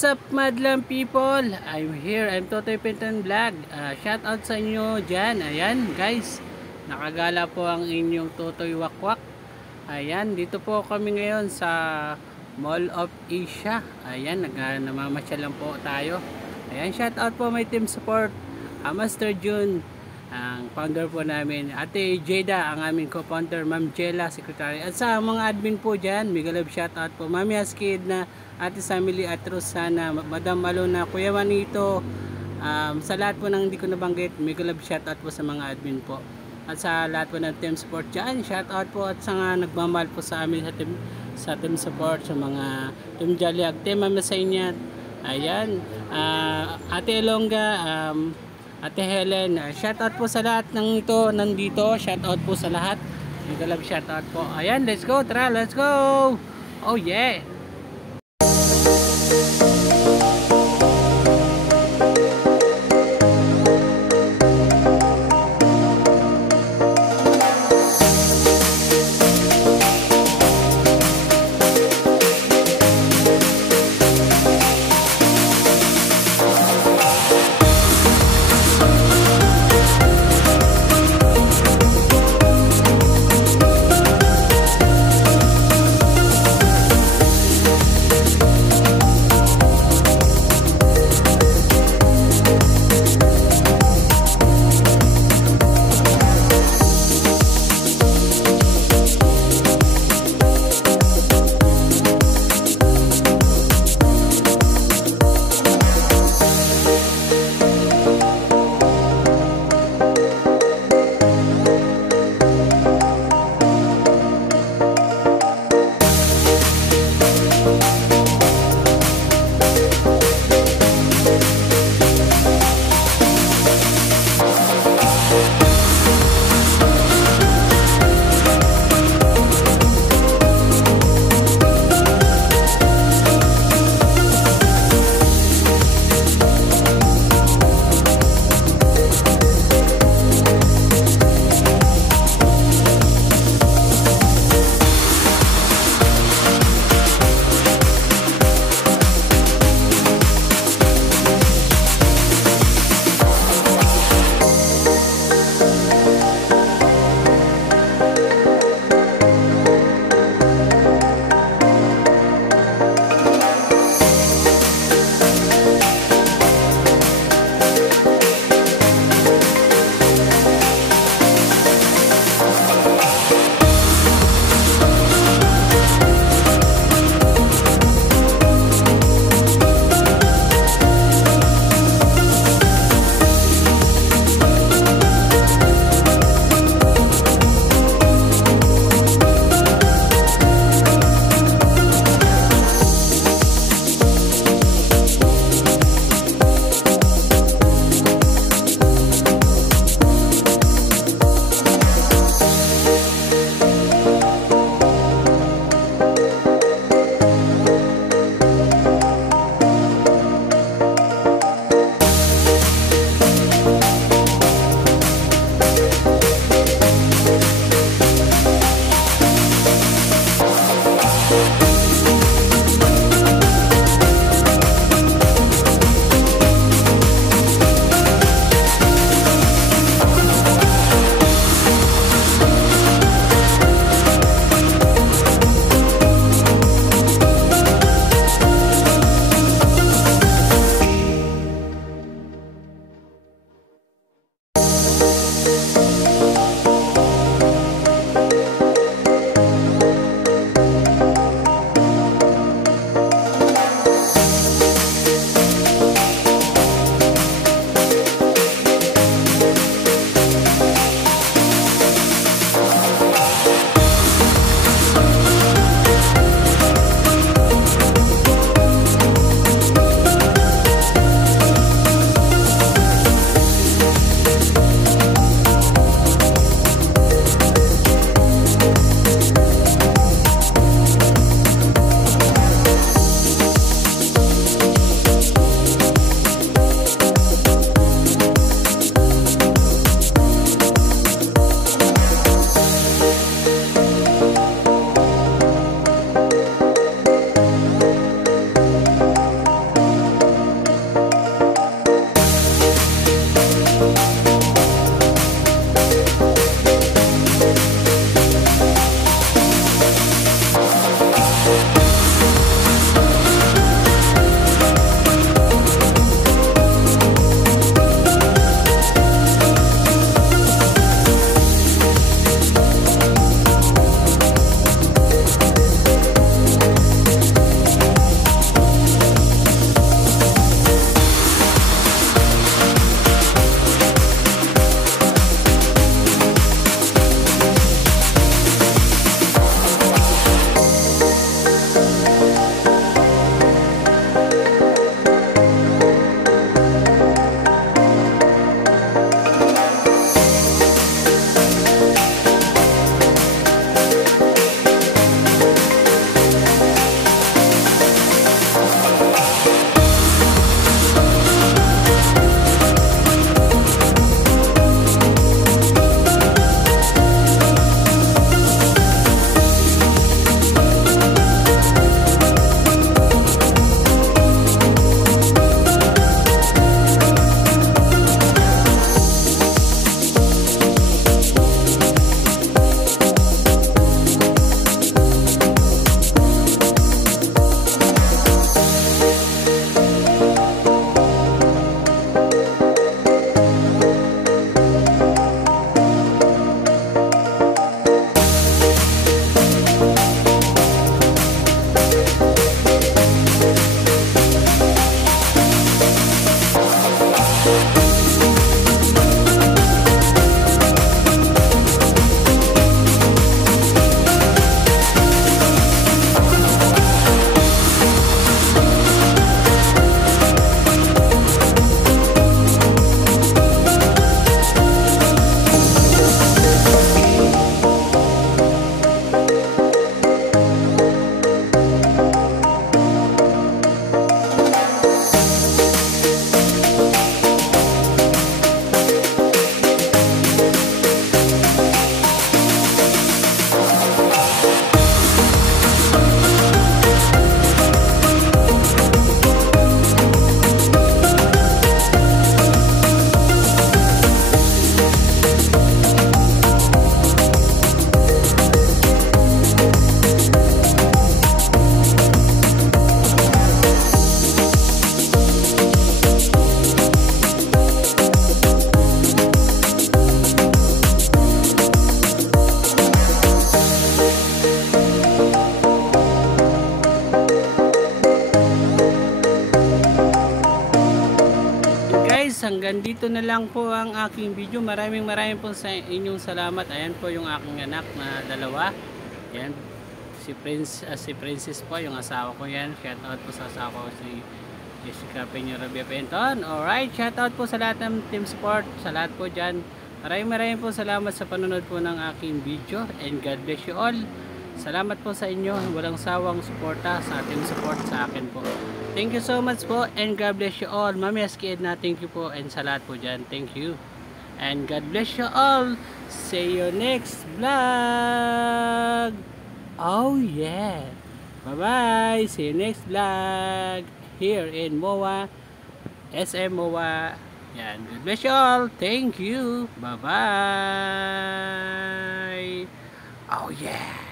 What's up, madlang people? I'm here. I'm Totoy Pinton Vlog. Shout out sa inyo dyan. Ayan guys, nakagala po ang inyong Totoy Wakwak. Ayan, dito po kami ngayon sa Mall of Asia. Ayan, namamasyal lang po tayo. Ayan, shout out po my team support, Master June, ang founder po namin, Ate Jada, ang aming co-founder, Ma'am Jella, secretary, at sa mga admin po dyan, mega love shout out po, Mami Askid na Ate Samily at Rosana, Madam Malona, Kuya Manito, sa lahat po ng hindi ko nabanggit, mega love shout out po sa mga admin po. At sa lahat po ng team support dyan, shout out po at sa nga nagmamahal po sa amin sa team support, sa mga team Jaliag, team Mama sa inyo. Ayan, Ate Elonga, Ate Helen, shout out po sa lahat ng ito nandito, shout out po sa lahat. Mega love shout out po. Ayan, let's go, tara, let's go. Oh yeah. Hanggang dito na lang po ang aking video. Maraming po sa inyong salamat. Ayan po yung aking anak na dalawa. Ayan, si Princess po, yung asawa ko yan. Shout out po sa asawa ko, si Jessica Peña Rabia Penton. Alright, shout out po sa lahat ng team support, sa lahat po dyan. Maraming po salamat sa panonood po ng aking video. And God bless you all. Salamat po sa inyo. Walang sawang suporta sa team support sa akin po. Thank you so much po, and God bless you all. Mami Askid na, thank you po, and sa lahat po dyan, thank you. And God bless you all. See you next vlog. Oh yeah. Bye-bye. See you next vlog. Here in MOA, SM MOA. Yan. God bless you all. Thank you. Bye-bye. Oh yeah.